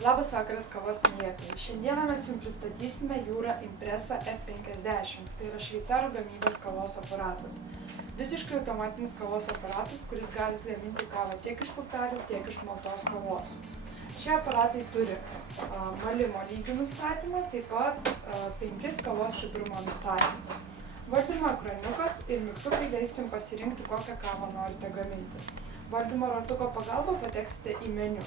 Labas vakaras kavos mylėtojai. Šiandieną mes jums pristatysime Jura Impresa F50. Tai yra šveicarų gamybos kavos aparatas. Visiškai automatinis kavos aparatas, kuris gali gaminti kavą tiek iš pupelių, tiek iš maltos kavos. Šie aparatai turi malimo lygių nustatymą, taip pat 5 kavos stiprumo nustatymus. Valdymo ekraniukas ir mygtukai leis jums pasirinkti, kokią kavą norite gaminti. Valdymo ratuko pagalba pateksite į meniu.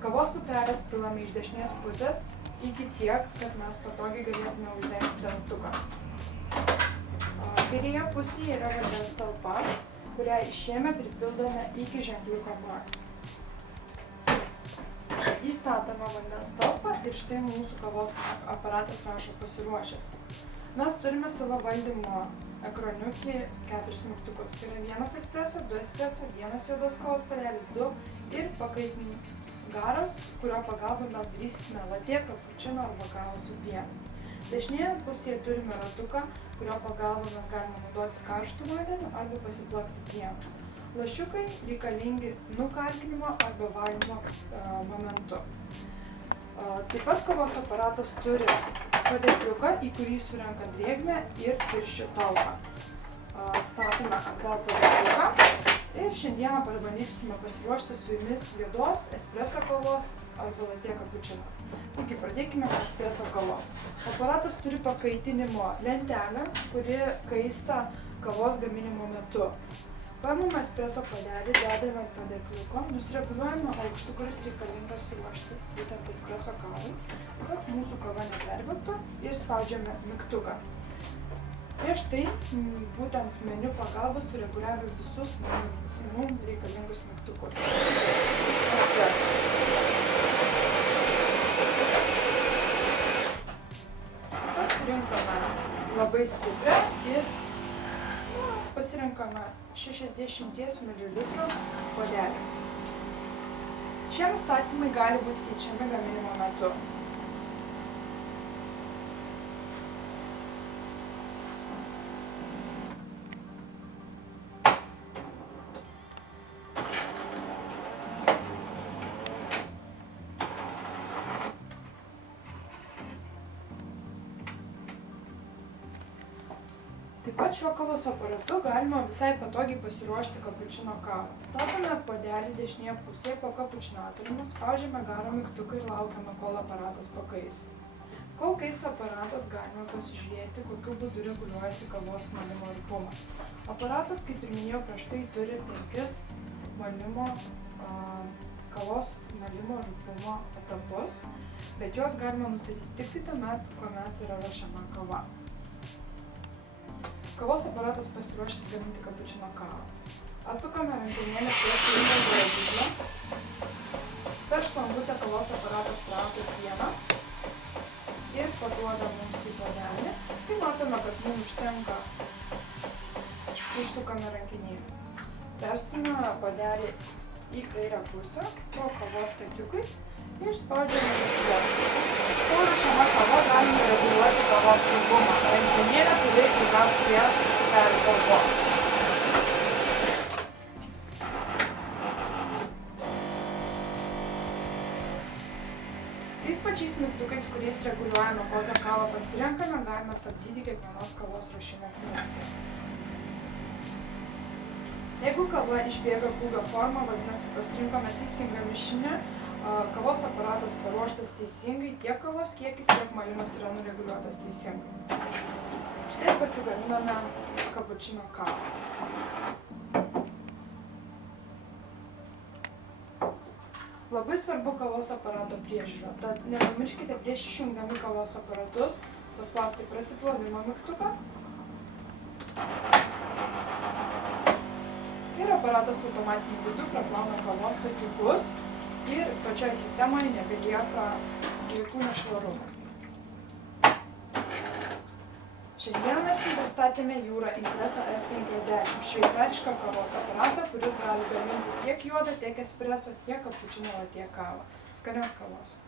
Kavos pupelės pilame iš dešinės pusės iki tiek, kad mes patogiai galėtume uždengti dantuką. Kairėje pusėje yra vandens talpa, kurią išėmę pripildome iki ženkliuko Max. Įstatome vandens talpą ir štai mūsų kavos aparatas rašo pasiruošęs. Mes turime savo valdymo ekraniukį 4 mygtukus. Tai yra 1 espreso, 2 espreso, 1 juodos kavos puodelis, 2 ir pakaitinių garas, kurio pagalba mes darysime latė, kapučino arba kavą su pienu. Dešinėje pusėje turime ratuką, kurio pagalba mes galime naudotis karštu vandeniu arba pasiplakti pienu. Lašiukai reikalingi nukalkinimo arba valymo momentu. Taip pat kavos aparatas turi padėkliuką, į kurį surenka drėgmę ir tirščių talpą. Statome atgal padėkliuką ir šiandieną pabandysime pasiruošti su jumis juodos, espreso kavos arba latė kapučino. Taigi, pradėkime nuo espreso kavos. Aparatas turi pakaitinimo lentelę, kuri kaista kavos gaminimo metu. Paimame espreso puodelį, dedame ant padėkliuko, nusireguliuojame aukštį, kuris reikalingas suruošti būtent espreso kavai, kad mūsų kava neperbėgtų, ir spaudžiame mygtuką. Prieš tai būtent meniu pagalba sureguliavome visus mums reikalingus mygtukus. Pasirinkame labai stiprią ir pasirinkame 60 ml puodelį. Šie nustatymai gali būti keičiami gaminimo metu. Taip pat šiuo kavos aparatu galima visai patogiai pasiruošti kapučino kavą. Statome puodelį dešinėje pusėje po kapučinatoriumi, spaudžiame garo mygtuką ir laukiame, kol aparatas pakais. Kol kaista aparatas, galime pasižiūrėti, kokiu būdu reguliuojasi kavos malimo rupumas. Aparatas, kaip ir minėjau prieš tai, turi 5 kavos malimo rupumo etapus, bet juos galima nustatyti tik tuomet, kuomet yra ruošiama kava. Kavos aparatas pasiruošęs gaminti kapučino kavą. Atsukame rankenėlę prieš įjungtą rodyklę. Per šlangutę kavos aparatas traukia pieną ir paduoda mums į puodelį. Tai matome, kad mums užtenka, užsukame rankenėlę. Perstumame puodelį į kairę pusę po kavos takiukais ir spaudžiame įsijuostą. Kol ruošiama kava, galime reguliuoti kavos rupumą. Rankenėlė turi įtraukti prie pupelių talpos. Tais pačiais mygtukais, kuriais reguliuojame, kokią kavą pasirenkame, galime stabdyti kiekvienos kavos ruošimo funkciją. Jeigu kava išbėga kūgio formą, vadinasi pasirinkome teisingą mišinį, kavos aparatas paruoštas teisingai, tiek kavos kiekis, tiek malimas yra nureguliuotas teisingai. Štai pasigaminame kapučino kavą. Labai svarbu kavos aparato priežiūra, tad nepamirškite prieš išjungdami kavos aparatus paspausti prasiplovimo mygtuką. Ir aparatas automatiniu būdu praplauna kavos takiukus ir pačioje sistemoje nebelieka jokių nešvarumų. Šiandien mes jums pristatėme Jura Impresa F50, šveicarišką kavos aparatą, kuris gali gaminti tiek juodą, tiek espreso, tiek kapučino latė kavą. Skanios kavos!